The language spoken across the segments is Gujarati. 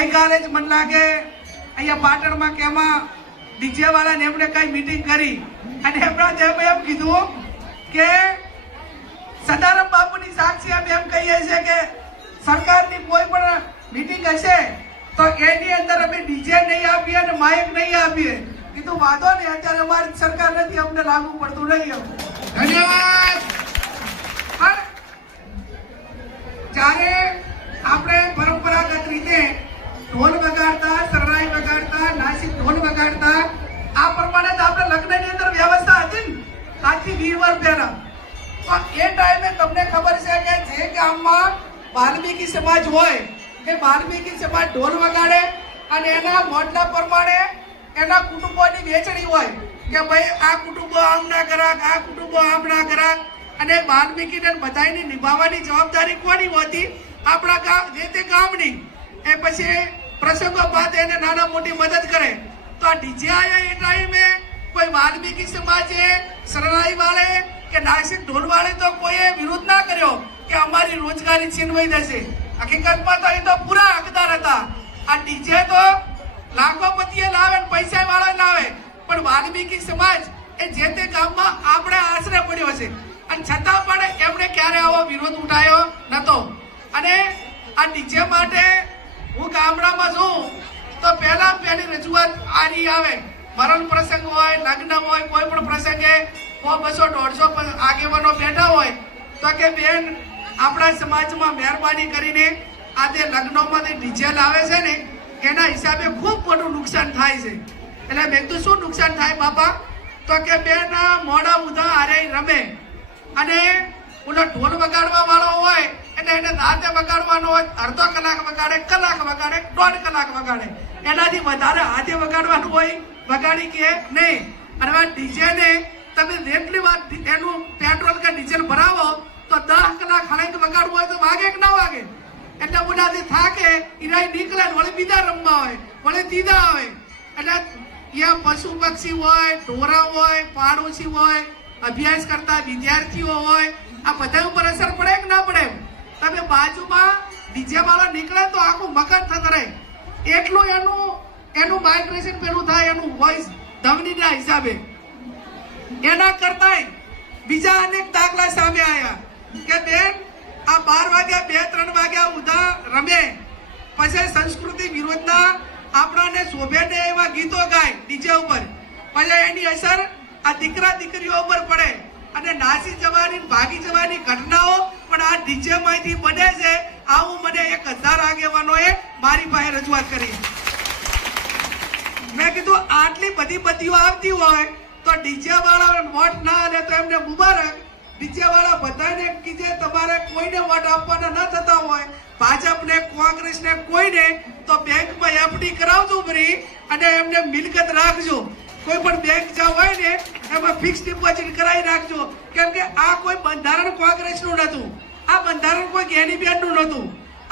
ગઈકાલે જ મને લાગે અહીંયા પાટણમાં કેમાં ડીજેવાળાને એમણે કઈ મિટિંગ કરી અને એમના જેમ એમ કીધું કે સદારામ બાપુની સાક્ષી અમે એમ કહીએ છીએ કે સરકારની કોઈ પણ મિટિંગ હશે તો એની અંદર અમે ડીજે નહીં આપીએ અને માઇક નહીં આપીએ કીધું વાંધો નહીં અત્યારે અમારી સરકાર નથી અમને લાગુ પડતું નહીં ધન્યવાદ વિવર્ધનમ પણ એ ટાઈમે તમને ખબર છે કે જે ગામમાં વાલ્મીકી સમાજ હોય કે વાલ્મીકી સમાજ ઢોલ વગાડે અને એના મોઢલા પ્રમાણે એના કુટુંબોની વેચણી હોય કે ભાઈ આ કુટુંબો આમ ના કરાક આ કુટુંબો આમ ના કરાક અને વાલ્મીકીને બધાની નિભાવવાની જવાબદારી કોની હોતી આપણા ગામ જે તે ગામની એ પછી પ્રસંગો બાદ એને નાના મોટી મદદ કરે તો આ ડીજે એ ટાઈમે કોઈ માનવી કે સમાજે શરણાઈ વાળે કે નાસિક ઢોલ વાળે તો કોઈએ વિરોધ ના કર્યો કે અમારી રોજગારી છીનવાઈ જશે હકીકતમાં તો એ તો પૂરા હકદાર હતા આ ડીજે તો લાખોપતિએ લાવે ને પૈસા વાળા લાવે પણ વાલ્મીકી સમાજ એ જે તે ગામમાં આપણે આશરે પડ્યો છે અને છતાં પણ એમણે ક્યારે આવો વિરોધ ઉઠાયો નહોતો અને આ ડીજે માટે હું ગામડામાં છું તો પહેલા પહેલી રજૂઆત આની આવે મરણ પ્રસંગ હોય લગ્ન હોય કોઈ પણ પ્રસંગે સો બસો દોઢસો આગેવાનો બેઠા હોય તો કે બેન આપણા સમાજમાં મહેરબાની કરીને આ તે લગ્નોમાં જે આવે છે ને એના હિસાબે ખૂબ મોટું નુકસાન થાય છે એટલે મેં તો શું નુકસાન થાય બાપા તો કે બેન મોડા ઉધા હારે રમે અને ઓલો ઢોલ વગાડવા વાળો હોય એટલે એને રાતે વગાડવાનો હોય અડધો કલાક વગાડે કલાક વગાડે દોઢ કલાક વગાડે એનાથી વધારે હાથે વગાડવાનું હોય વગાડી કે નહીં અને આ ડીજેને તમે જેટલી વાર એનું પેટ્રોલ કે ડીઝલ ભરાવો તો દસ કલાક હળંગ વગાડવું હોય તો વાગે કે ના વાગે એટલે બુઢાથી થાકે ઈરાય નીકળે વળી બીજા રમવા હોય વળી ત્રીજા આવે એટલે ત્યાં પશુ પક્ષી હોય ઢોરા હોય પાડોશી હોય અભ્યાસ કરતા વિદ્યાર્થીઓ હોય આ બધા ઉપર અસર પડે કે ના પડે તમે બાજુમાં ડીજે વાળા નીકળે તો આખું મગજ થતા રહે એટલું એનું એનું માઇગ્રેશન પેલું થાય એનું વોઇસ ધમનીના હિસાબે એના કરતાંય બીજા અનેક દાખલા સામે આવ્યા કે બેન આ બાર વાગ્યા બે ત્રણ વાગ્યા ઉધા રમે પછી સંસ્કૃતિ વિરોધના આપણાને શોભે ને એવા ગીતો ગાય ડીજે ઉપર પછી એની અસર આ દીકરા દીકરીઓ ઉપર પડે અને નાસી જવાની ભાગી જવાની ઘટનાઓ પણ આ ડીજે માંથી બને છે આવું મને એક હજાર આગેવાનોએ મારી પાસે રજૂઆત કરી મેં કીધું આટલી બધી બધીઓ આવતી હોય તો ડીજે વાળા વોટ ના આવે તો એમને મુબારક ડીજે વાળા બધાને કીજે તમારે કોઈને વોટ આપવાના ન થતા હોય ભાજપને કોંગ્રેસને કોઈને તો બેંકમાં એફડી કરાવજો ફરી અને એમને મિલકત રાખજો કોઈ પણ બેંક જ્યાં હોય ને એમાં ફિક્સ ડિપોઝિટ કરાવી રાખજો કેમ કે આ કોઈ બંધારણ કોંગ્રેસનું નહોતું આ બંધારણ કોઈ ગેની બેનનું નહોતું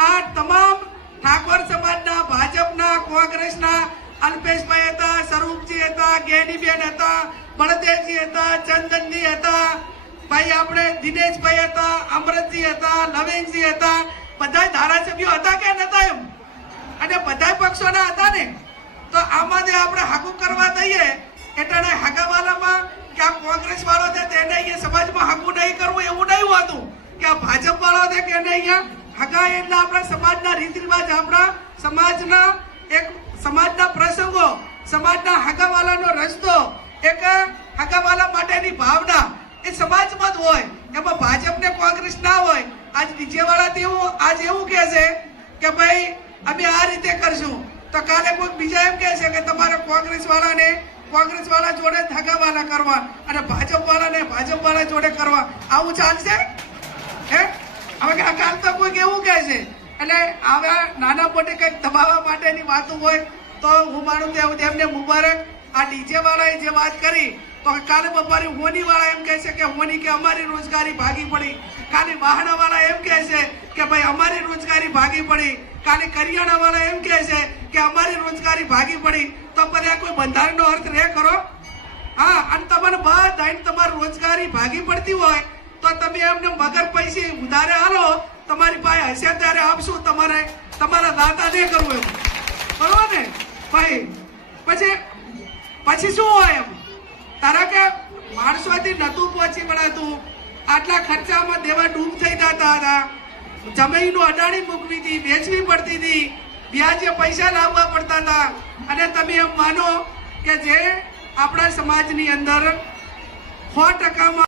આ તમામ ઠાકોર સમાજના ભાજપના કોંગ્રેસના અલ્પેશભાઈ હતા સ્વરૂપજી હતા ગેનીબેન હતા બળદેવજી હતા ચંદનજી હતા ભાઈ આપણે દિનેશભાઈ હતા અમૃતજી હતા નવીનજી હતા બધા ધારાસભ્યો હતા કે નતા એમ અને બધા પક્ષોના હતા ને તો આમાં જે આપણે હાકુ કરવા દઈએ એટલે હાકાવાલામાં કે આ કોંગ્રેસ વાળો છે તેને અહીંયા સમાજમાં હાકુ નહીં કરવું એવું નહીં હતું કે આ ભાજપ વાળો છે કે એને અહીંયા હગા એટલે આપણા સમાજના રીત રિવાજ આપણા સમાજના એક સમાજના પ્રસંગો સમાજના હગાવાલાનો રસ્તો એક હગાવાલા માટેની ભાવના એ સમાજમાં જ હોય એમાં ભાજપ ને કોંગ્રેસ ના હોય આજ નીચેવાળા તેવું આજ એવું કહે છે કે ભાઈ અમે આ રીતે કરશું તો કાલે કોઈક બીજા એમ કહે છે કે તમારે કોંગ્રેસ વાળાને કોંગ્રેસ વાળા જોડે ધગાવાલા કરવા અને ભાજપ વાળાને ભાજપ વાળા જોડે કરવા આવું ચાલશે હે હવે આ કાલ તો કોઈક એવું કહે છે એટલે આવા નાના મોટે કંઈક દબાવવા માટેની વાતો હોય તો હું માનું તેમ તેમને મુબારક આ ડીજે વાળાએ જે વાત કરી તો કાલે બપોરે હોની વાળા એમ કહે છે કે હોની કે અમારી રોજગારી ભાગી પડી કાલે વાહણા વાળા એમ કહે છે કે ભાઈ અમારી રોજગારી ભાગી પડી કાલે કરિયાણા વાળા એમ કહે છે કે અમારી રોજગારી ભાગી પડી તો પછી આ કોઈ બંધારણનો અર્થ રે કરો હા અને તમારે બધા તમારી રોજગારી ભાગી પડતી હોય તો તમે એમને વગર પૈસે ઉધારે હાલો તમારી પાસે હશે ત્યારે આપશું તમારે તમારા દાતા નહીં કરવું એમ બરોબર ને ભાઈ પછી પછી શું હોય એમ તારા કે માણસોથી નતું પહોંચી વળાતું આટલા ખર્ચામાં દેવા ડૂબ થઈ જતા હતા જમીનો અડાણી મૂકવી હતી વેચવી પડતી હતી વ્યાજે પૈસા લાવવા પડતા હતા અને તમે એમ માનો કે જે આપણા સમાજની અંદર સો ટકામાં